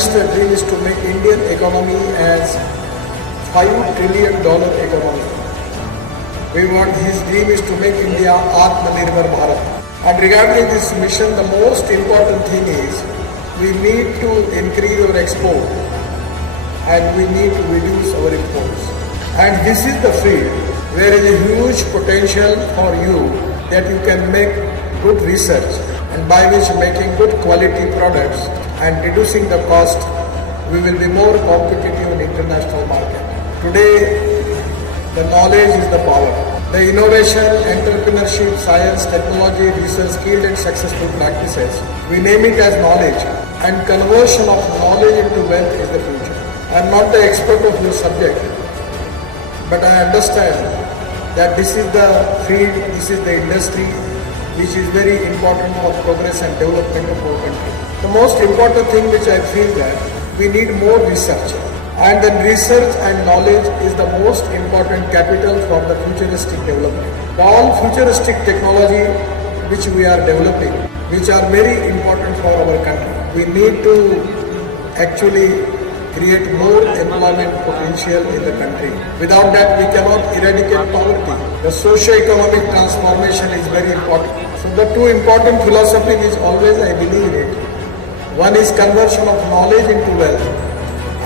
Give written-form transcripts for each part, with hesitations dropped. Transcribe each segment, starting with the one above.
Minister dream is to make Indian economy as $5 trillion economy. His dream is to make India Atmanirbhar Bharat. And regarding this mission, the most important thing is we need to increase our export and we need to reduce our imports. And this is the field where there is a huge potential for you that you can make good research, and by which making good quality products and reducing the cost, we will be more competitive in international market. Today, the knowledge is the power. The innovation, entrepreneurship, science, technology, research, skilled and successful practices, we name it as knowledge, and conversion of knowledge into wealth is the future. I am not the expert of this subject, but I understand that this is the field, this is the industry which is very important for progress and development of our country. The most important thing which I feel that we need more research, and then research and knowledge is the most important capital for the futuristic development. All futuristic technology which we are developing, which are very important for our country, we need to actually create more employment potential in the country. Without that, we cannot eradicate poverty. The socio-economic transformation is very important. So the two important philosophy which always I believe in it. One is conversion of knowledge into wealth,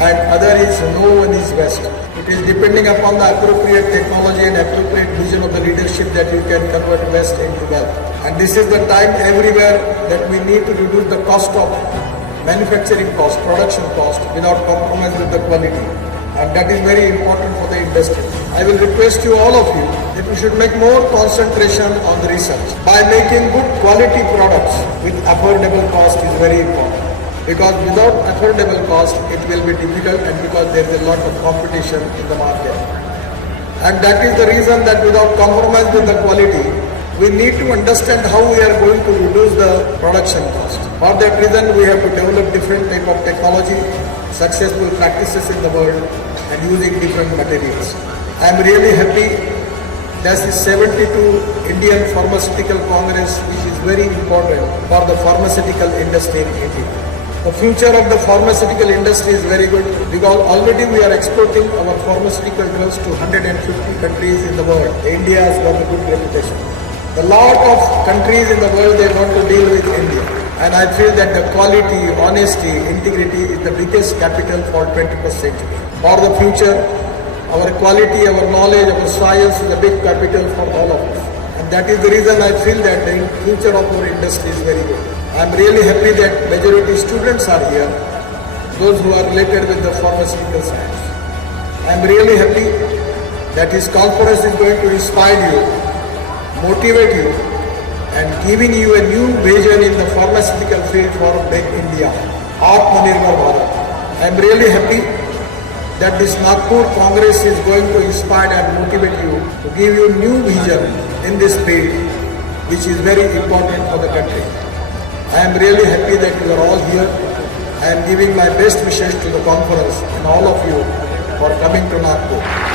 and other is no one is best. It is depending upon the appropriate technology and appropriate vision of the leadership that you can convert West into wealth. And this is the time everywhere that we need to reduce the cost of manufacturing cost, production cost, without compromise with the quality. And that is very important for the industry. I will request you, all of you, that we should make more concentration on the research. By making good quality products with affordable cost is very important. Because without affordable cost, it will be difficult, and because there is a lot of competition in the market. And that is the reason that without compromise with the quality, we need to understand how we are going to reduce the production cost. For that reason, we have to develop different type of technology, successful practices in the world, and using different materials. I am really happy that is 72 Indian Pharmaceutical Congress, which is very important for the pharmaceutical industry in India. The future of the pharmaceutical industry is very good because already we are exporting our pharmaceutical drugs to 150 countries in the world. India has got a good reputation. A lot of countries in the world, they want to deal with India. And I feel that the quality, honesty, integrity is the biggest capital for 21st century. For the future, our quality, our knowledge, our science is a big capital for all of us. And that is the reason I feel that the future of our industry is very good. I am really happy that majority students are here, those who are related with the pharmaceutical science. I am really happy that this conference is going to inspire you, motivate you, and giving you a new vision in the pharmaceutical field for Make India, Atmanirbhar Bharat. I am really happy that this Nagpur Congress is going to inspire and motivate you to give you new vision in this field, which is very important for the country. I am really happy that you are all here. I am giving my best wishes to the conference and all of you for coming to Nagpur.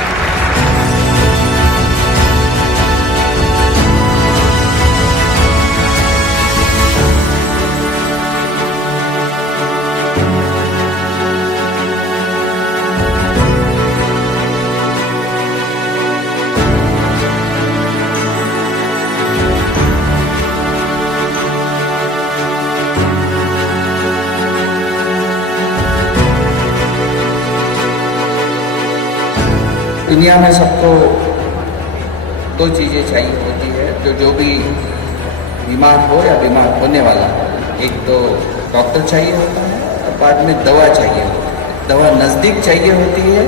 दुनिया में सबको दो चीज़ें चाहिए होती है, जो भी बीमार हो या बीमार होने वाला हो। एक तो डॉक्टर चाहिए होता है और बाद में दवा चाहिए होती है। दवा नज़दीक चाहिए होती है,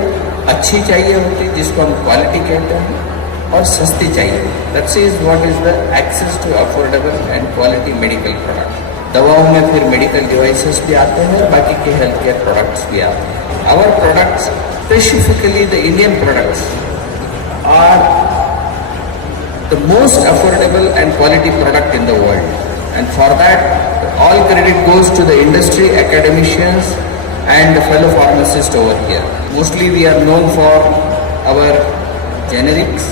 अच्छी चाहिए होती है जिसको हम क्वालिटी कहते हैं, और सस्ती चाहिए। That is what is the access to affordable and quality medical product. दवाओं में फिर मेडिकल डिवाइसेस भी आते हैं और बाकी के हेल्थ केयर प्रोडक्ट्स भी आते हैं। Our products, specifically the Indian products, are the most affordable and quality product in the world, and for that all credit goes to the industry, academicians and the fellow pharmacists over here. Mostly we are known for our generics,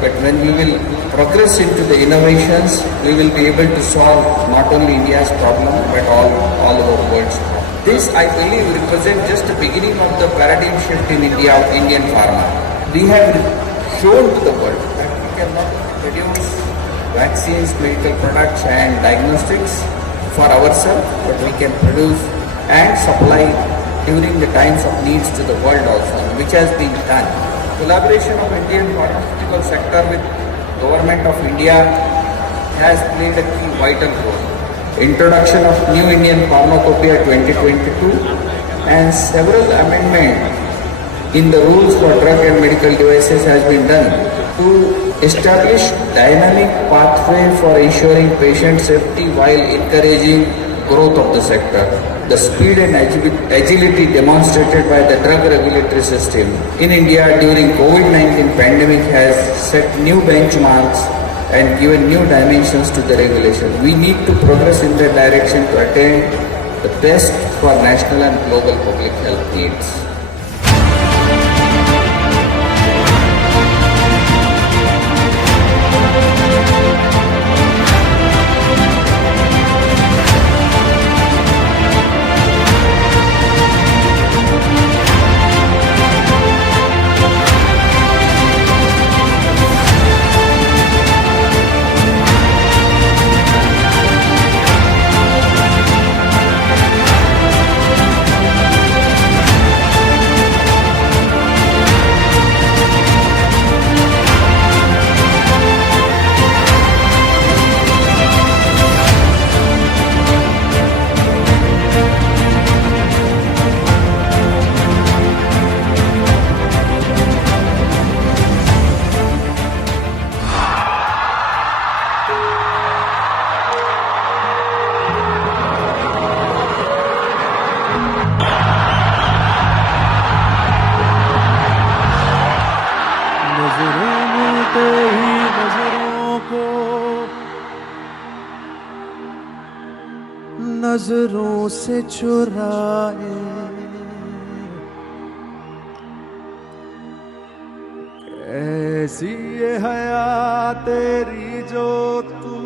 but when we will progress into the innovations, we will be able to solve not only India's problem but all over the world's problem. This, I believe, represents just the beginning of the paradigm shift in India of Indian pharma. We have shown to the world that we cannot produce vaccines, medical products and diagnostics for ourselves, but we can produce and supply during the times of needs to the world also, which has been done. Collaboration of Indian pharmaceutical sector with Government of India has played a key vital role. Introduction of New Indian Pharmacopoeia 2022 and several amendments in the rules for drug and medical devices has been done to establish dynamic pathway for ensuring patient safety while encouraging growth of the sector. The speed and agility demonstrated by the drug regulatory system in India during COVID-19 pandemic has set new benchmarks and given new dimensions to the regulation. We need to progress in that direction to attain the best for national and global public health needs. नजरों से चुराए ऐसी ये हया तेरी जो तू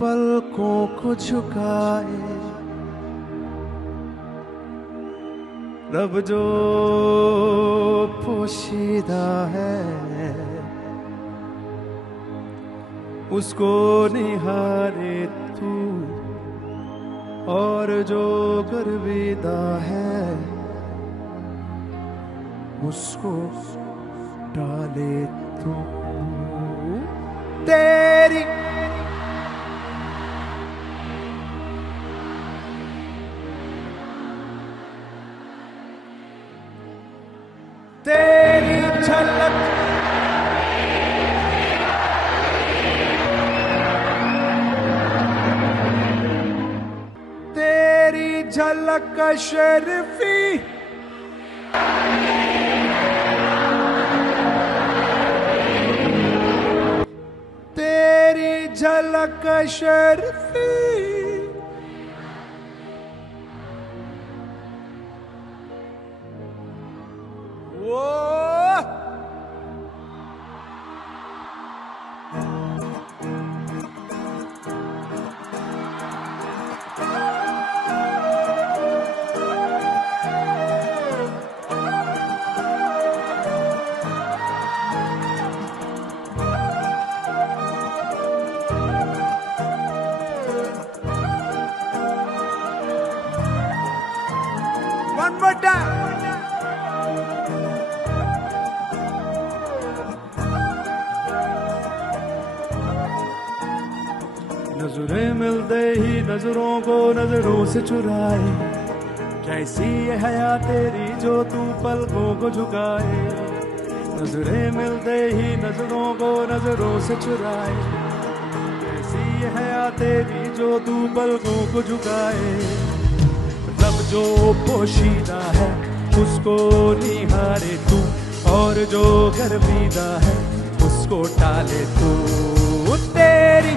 पलकों को झुकाए रब जो पोशीदा है उसको निहारे तू और जो गर्विदा है उसको डाले तू तेरी तेरी झलक झलक शर्फी तेरी झलक शर्फी वो One more time. नजरें मिलते ही नजरों को नजरों से चुराए कैसी ये हया तेरी जो तू पलकों को झुकाए नजरें मिलते ही नजरों को नजरों से चुराए कैसी ये हया तेरी जो तू पलकों को झुकाए रब जो पोशीदा है उसको निहारे तू और जो गर्विदा है उसको टाले तू तेरी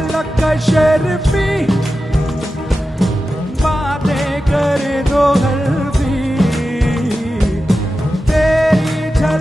झलक शर्फी बातें कर दो हल्फी तेरी झलक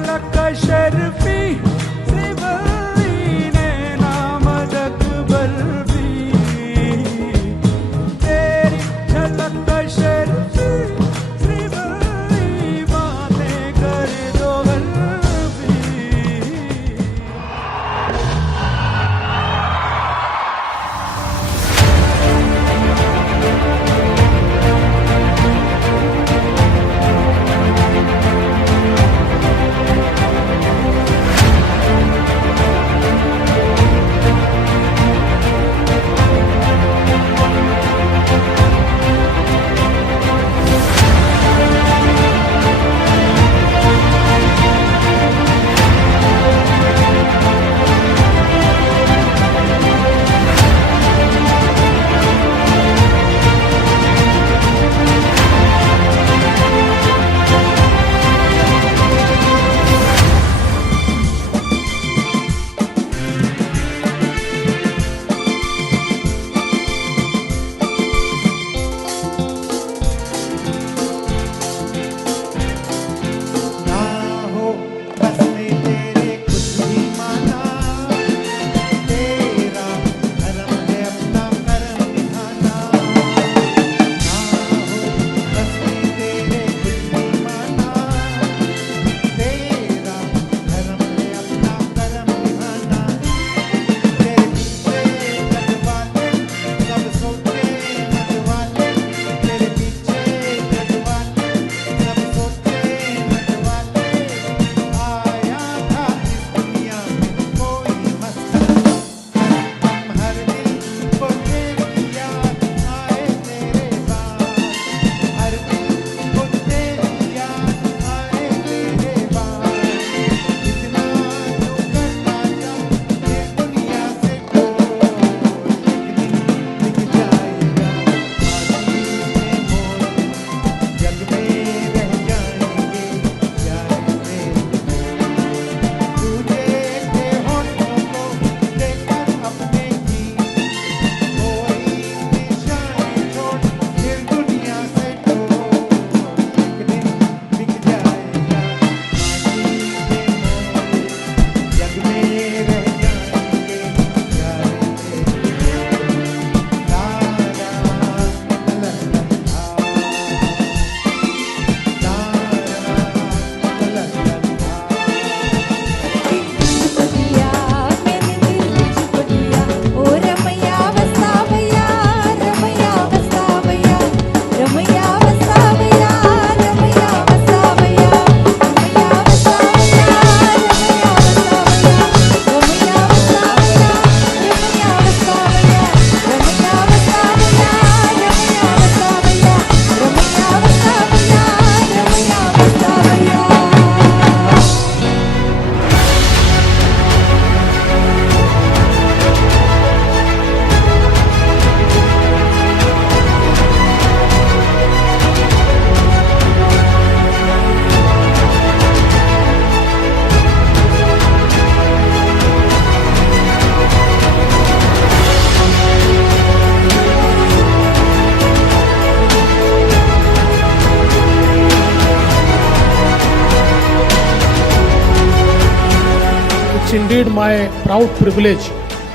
indeed my proud privilege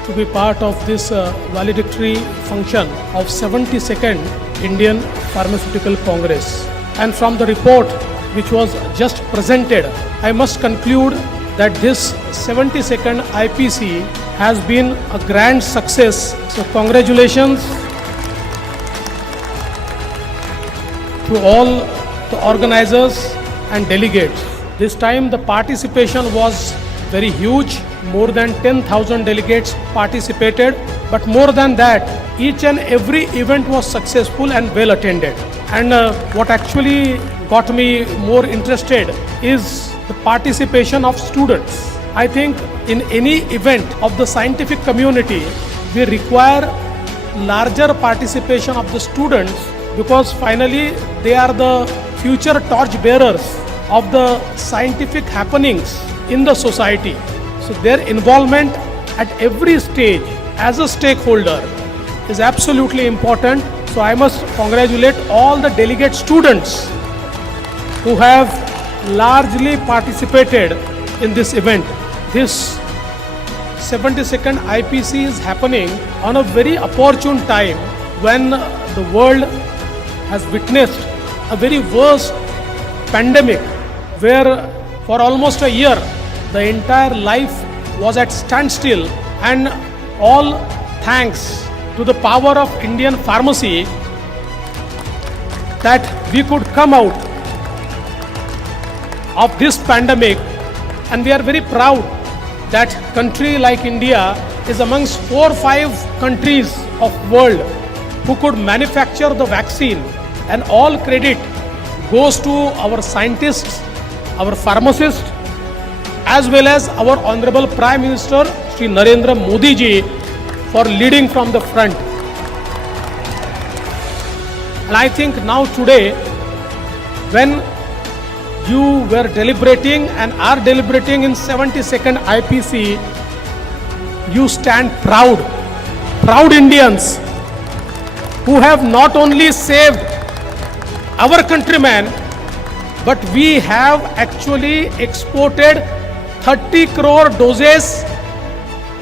to be part of this valedictory function of 72nd Indian Pharmaceutical Congress. And from the report which was just presented, I must conclude that this 72nd IPC has been a grand success. So congratulations to all the organizers and delegates. This time the participation was very huge. More than 10,000 delegates participated. But more than that, each and every event was successful and well attended. And what actually got me more interested is the participation of students. I think in any event of the scientific community, we require larger participation of the students, because finally they are the future torch bearers of the scientific happenings in the society. So their involvement at every stage as a stakeholder is absolutely important. So I must congratulate all the delegate students who have largely participated in this event. This 72nd IPC is happening on a very opportune time when the world has witnessed a very worst pandemic, where for almost a year the entire life was at standstill, and all thanks to the power of Indian pharmacy that we could come out of this pandemic. And we are very proud that country like India is amongst 4 or 5 countries of world who could manufacture the vaccine, and all credit goes to our scientists, our pharmacists, as well as our Honorable Prime Minister Shri Narendra Modi ji for leading from the front. And I think now today, when you were deliberating and are deliberating in 72nd IPC, you stand proud, proud Indians who have not only saved our countrymen, but we have actually exported 30 crore doses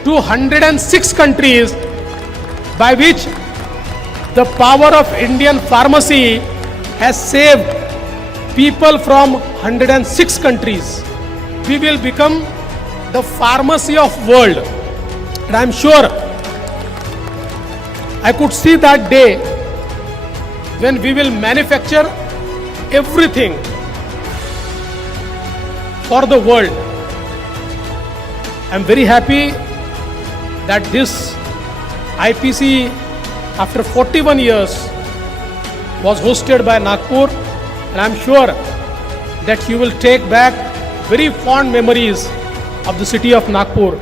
to 106 countries, by which the power of Indian pharmacy has saved people from 106 countries. We will become the pharmacy of world. And I am sure I could see that day when we will manufacture everything for the world. I am very happy that this IPC after 41 years was hosted by Nagpur, and I am sure that you will take back very fond memories of the city of Nagpur.